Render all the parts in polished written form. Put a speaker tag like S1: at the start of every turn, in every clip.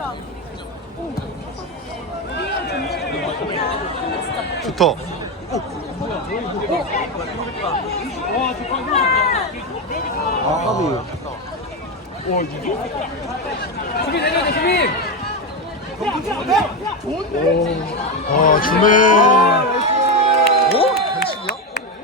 S1: 좋다.
S2: 아, 까비.
S3: 수빈 내려야 돼, 수빈.
S1: 아, 주맨. 어? 반칙이야?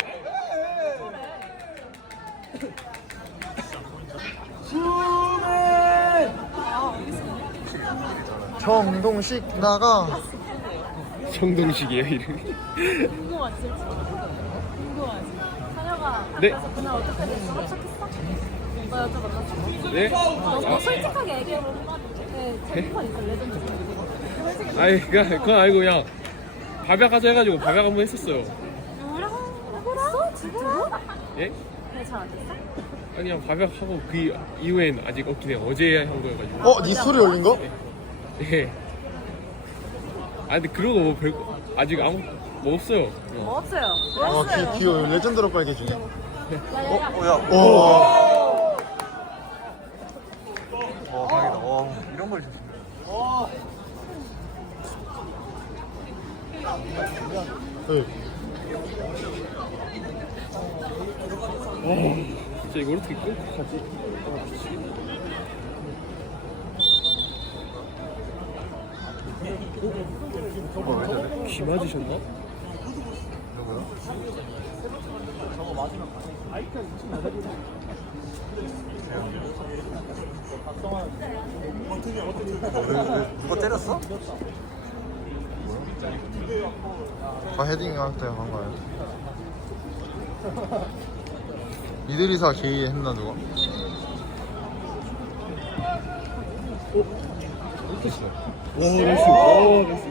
S1: 정동식 나가.
S3: 정동식이에요, 이름이.
S4: 궁금하지? 궁금하지? 찬혁아
S3: 네.
S4: 그래서 그날 어떻게 됐어? 도착했어? 나 여쭤봤다.
S3: 네?
S4: 너 솔직하게 얘기해봐. 네, 제목판 있어 레전드.
S3: 아이, 그건 아니고 그냥 밥약 하자 해가지고 밥약 한번 했었어요.
S4: 누구랑? 진짜?
S3: 예?
S4: 네, 잘안 됐어?
S3: 아니, 그냥 밥약 하고 그 이후엔 아직 없긴 해요. 어제 한 거여가지고.
S1: 네 스토리 올린 거?
S3: 예. 아, 근데 그런 거 뭐 별거 아직 아무 뭐 없어요.
S4: 뭐 없어요.
S1: 귀여워. 레전드로 빨개지네.
S4: 야야야.
S1: 와. 와, 다행이다. 와, 이런 걸 주시네. 네.
S3: 진짜 이거 어떻게 끊고 가지? 귀 맞으셨나?
S1: 누가 때렸어? 헤딩 할 때 한 거야. 이들이사 게이 했나 누가?
S3: 와, 나이스. 와, 나이스.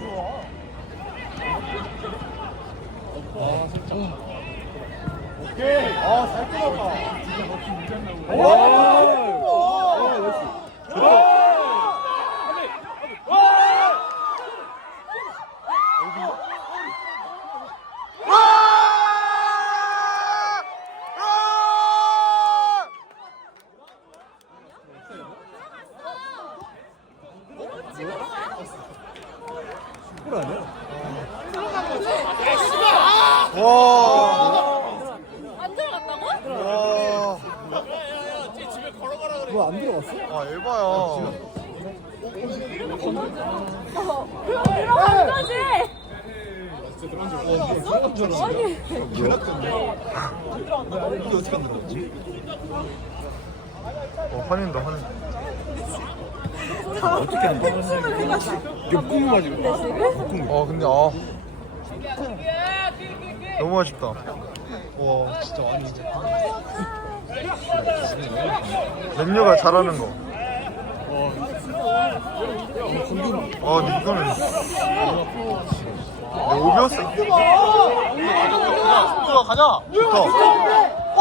S1: 잘 끊었다.
S3: 와, 나이스.
S4: 안 들어갔다고?
S2: 뭐 안 들어갔어?
S1: 아, 에바야.
S4: 들어간 거지?
S1: 화낸다, 화낸다.
S2: 어떻게 하는 거야?
S3: 옆구리 맞으고.
S1: 근데 너무 아쉽다. 와, 진짜 많이. 램류가 잘하는 거. 근데 이거는 오비였어. 가자. 좋다. 와!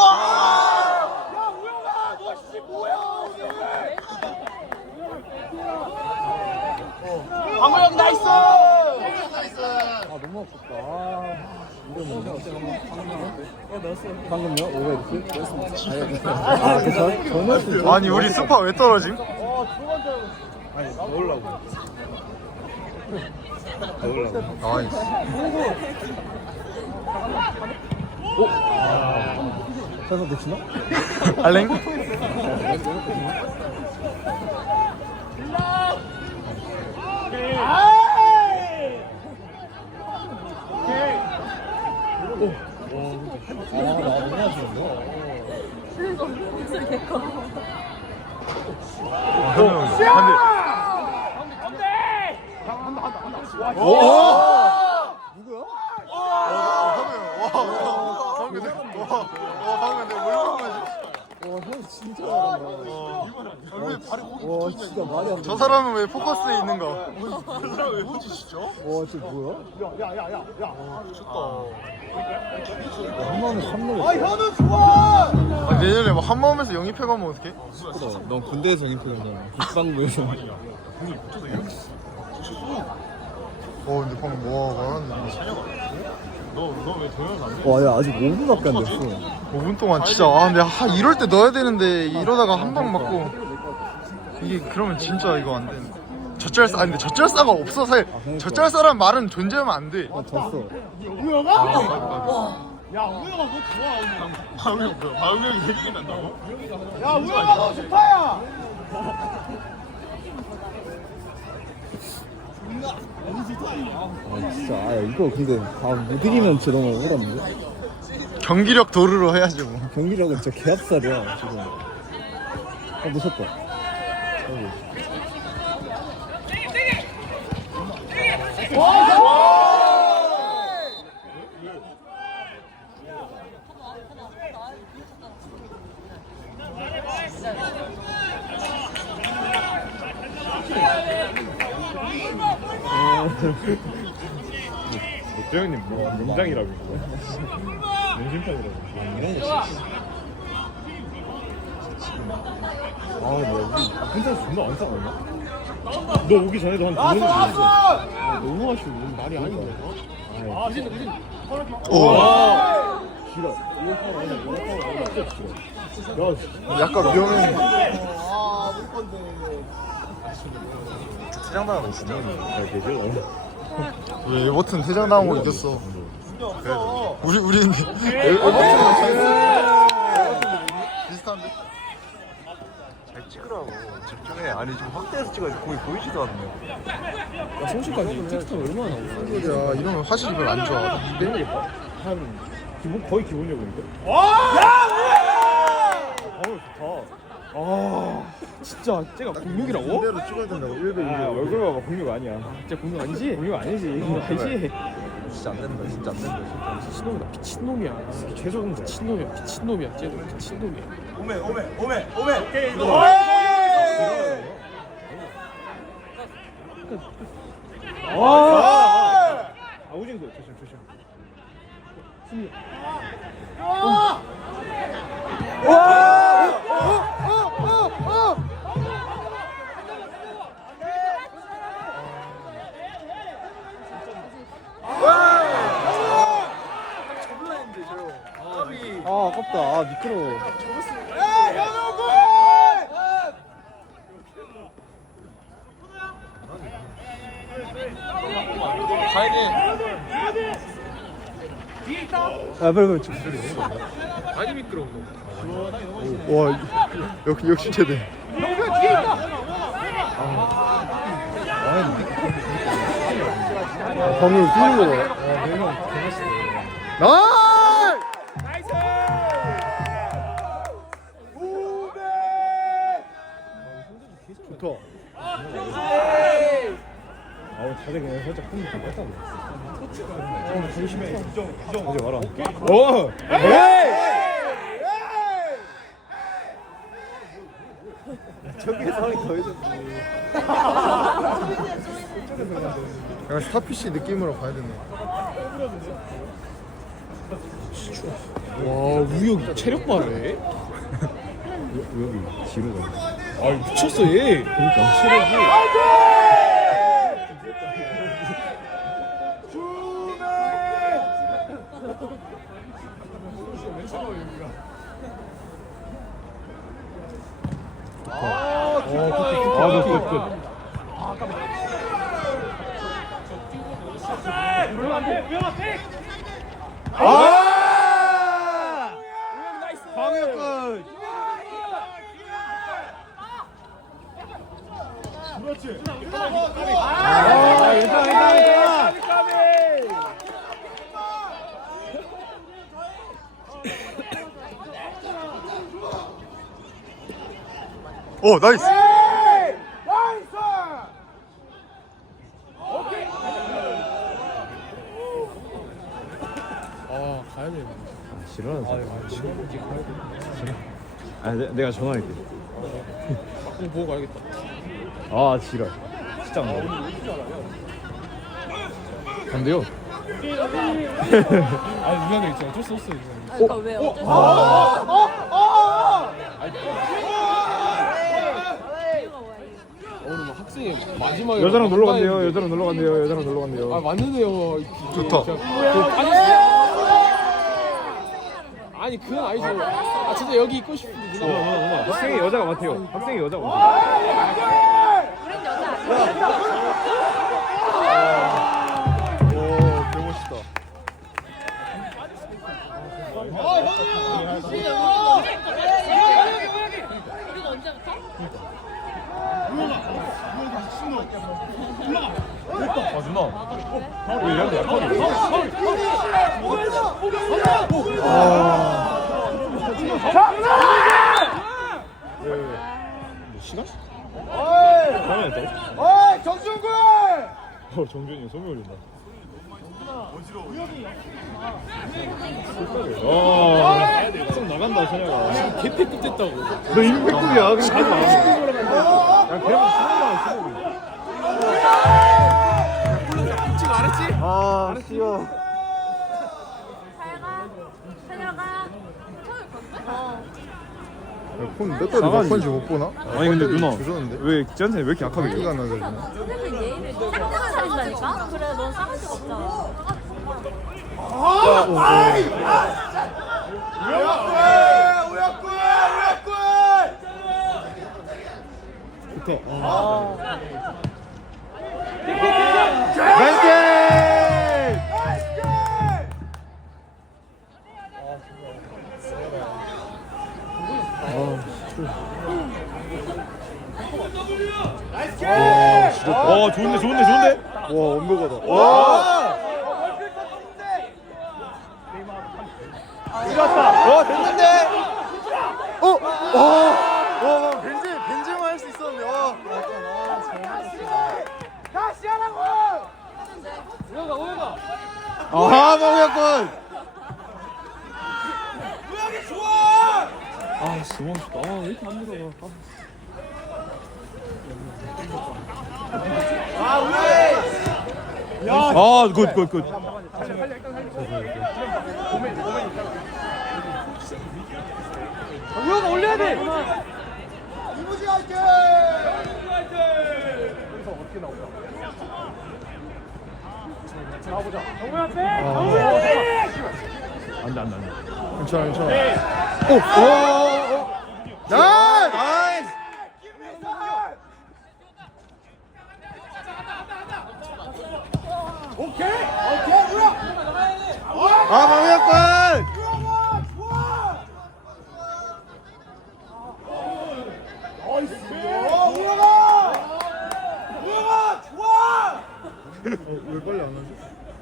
S1: 방구형 나이스!
S2: 아, 너무 아깝다. 방금요? 오버 이렇게? 아, 괜찮아? 전혀
S1: 아니, 우리 스파 왜 떨어짐?
S2: 아니, 넣으려고.
S1: 나이스.
S2: 설마 놓치나?
S1: 알랭?
S2: 아, 나 너무 아쉬운데?
S4: 목소리 개커.
S2: 누구야? 와, 형 진짜 잘한다. 와, 진짜 말이 안 돼.
S1: 저 사람은 왜 포커스에 있는가? 그 사람 왜 뭐지 진짜?
S2: 와, 저 뭐야?
S1: 미쳤다.
S2: 한 번에 3렙.
S1: 현우 좋아! 내년에 뭐 한마음에서 영입해가면 어떡해?
S2: 넌 군대에서 영입해줬잖아. 국방부에서.
S1: 근데 방금 말하는데
S2: 와, 야, 아직 5분밖에 안 됐어.
S1: 5분 동안 진짜 근데 이럴 때 넣어야 되는데 이러다가 한 방 맞고 이게 그러면 진짜 이거 안 되는데 젖잘싸 아니 근데 젖잘싸가 없어 사실.
S2: 그러니까.
S1: 젖잘싸란 말은 존재하면 안 돼.
S2: 졌어.
S1: 야 우영아 뭐 좋아 오늘. 바우영 뭐야? 바우영이 생각이 난다고?
S2: 야 우영아 너 좋다야. 아 진짜 이거 근데 못 이기면 진짜 너무 억울한데.
S1: 경기력 도루로 해야지 뭐.
S2: 경기력은 진짜 개합살이야 지금. 무섭다.
S3: 조영님 뭐 명장이라고 명심판이라고. 뭐야 혼자 존나 안 싸웠나? 너 오기 전에도 한 2번 했어. 너무 아쉬워. 말이 아닌데. 길어. 이거 파울 아니야. 이거 파울 아니야. 진짜 길어.
S1: 약간 위험해.
S2: 퇴장당하고 있으니.
S3: 되죠?
S1: 왜 에버튼 퇴장 당한 거 이겼어. 우리는 에버튼은 비슷한데.
S2: 잘 찍으라고. 집중해. 아니 좀 확대해서 찍어야지. 공이 보이지도 않네.
S3: 야 성실까지 텍스트 얼마나 나오고?
S1: 야 이러면 화질이 별로 안 좋아.
S3: 내리겠다. 한 기본 거의 기본력인데. 진짜 쟤가 06이라고?
S2: 그대로 찍어야 된다고. 1대 2대.
S3: 얼굴 봐봐 06 아니야. 진짜 06 아니지? 06 아니지. 알지?
S2: 진짜 안 된다. 진짜 안 된다.
S3: 미친놈이다 미친놈이야. 최소공자. 미친놈이야 미친놈이야. 쟤도 미친놈이야.
S2: 오메.
S3: 아우징도 조심.
S2: 아깝다. 미끄러워. 빨리 좀.
S3: 많이 미끄러운 거.
S1: 와 역시 최대.
S2: 방금 뛰는 거 봐.
S1: 나이스!
S2: 좋다.
S3: 자세 그냥 살짝 쿵 뺐다. 조심해. 이제 와라. 오!
S2: 저기 상이 더 해줬지.
S1: 약간 스타피쉬 느낌으로 가야 되네.
S3: 와 우혁 체력 봐래.
S2: 여기 뒤로 가.
S3: 아 미쳤어 얘. 그러니까 체력이. 끝.
S2: 방역은.
S3: 그렇지.
S2: 괜찮아.
S1: 오 나이스.
S3: 아 가야 돼.
S2: 싫어하는 사람.
S3: 지금 이제 가야 돼.
S2: 아, 내가 전화할게.
S3: 좀 보고 가야겠다.
S2: 아, 지랄. 진짜 안 가.
S1: 안 돼요.
S3: 아 유명해 있잖아. 어쩔 수 없어 이거.
S4: 그러니까 왜 어쩔 수 없어.
S3: 오늘 뭐 학생이 마지막에
S2: 여자랑 놀러 간대요.
S3: 만나야
S2: 여자랑 놀러 간대요. 여자랑 놀러
S3: 되는데. 아
S2: 간대요.
S3: 맞는데요.
S1: 좋다.
S3: 아니 그건 아니죠. 아 진짜 여기 있고 싶은데 누나.
S2: 학생이 여자가 같아요. 학생이 여자가 같아요.
S4: 우린 여자 아니야.
S3: 아 준아 왜 얘한테 약하게 시간? 가면 했다고?
S2: 정준군!
S3: 정준이 소미 올린다 좀 나간다 선야가 개패 뜯겠다고 너 임팩트야 그냥 가지마 야 걔랑 수고만
S1: 아 씨어.
S4: 잘가. 다녀가.
S1: 폰몇 달이 몇 번인지 못 보나?
S3: 아니 근데 누나
S1: 주셨는데?
S3: 왜 기자한테 왜 이렇게 약하게
S1: 기가 안 나서 그러나?
S4: 선생님 예의를 생각을 차린다니까? 그래, 넌 싸갈 수가 없잖아.
S3: 좋은데
S1: 와 완벽하다. 와. 됐는데. 와 벤제만 할 수 있었는데. 와.
S2: 다시 하라고!
S1: 아 마우야군.
S2: 우영이 좋아!
S3: 아 너무 아쉽다 왜 이렇게 안 들어가 굿
S2: 우영아 올려야 돼! 이무지 화이팅!
S3: 안돼
S1: 괜찮아. 오. 나이스.
S2: 오케이 우영!
S1: 아 마우야군.
S2: 우영아 좋아! 우영아 좋아!
S1: 왜 빨리 안 하지?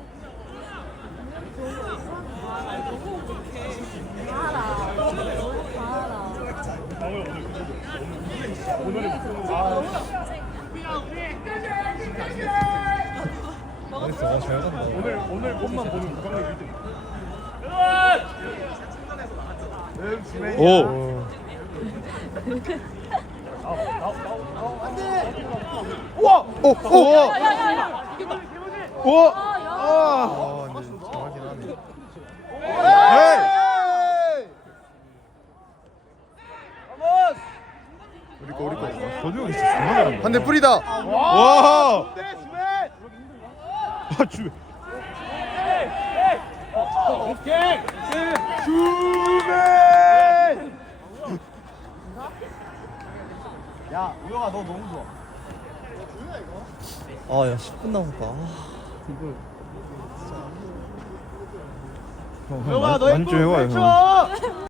S3: 오늘 것만 보는 구강력 1등
S1: 오.
S2: 우와!
S1: 오.
S4: 야야야야. 이게 봐.
S1: 오.
S4: 아, 야.
S1: 아 근데 정확긴 하네. 헤이. 우리 거.
S3: 권우형이 진짜 정말 잘한다
S1: 한대 뿌리다. 와.
S3: 아 주
S2: 야 우영아 너 너무 좋아
S1: 아야 10분 남았다.
S2: 우영아 너
S3: 많이 좀 해봐요 형.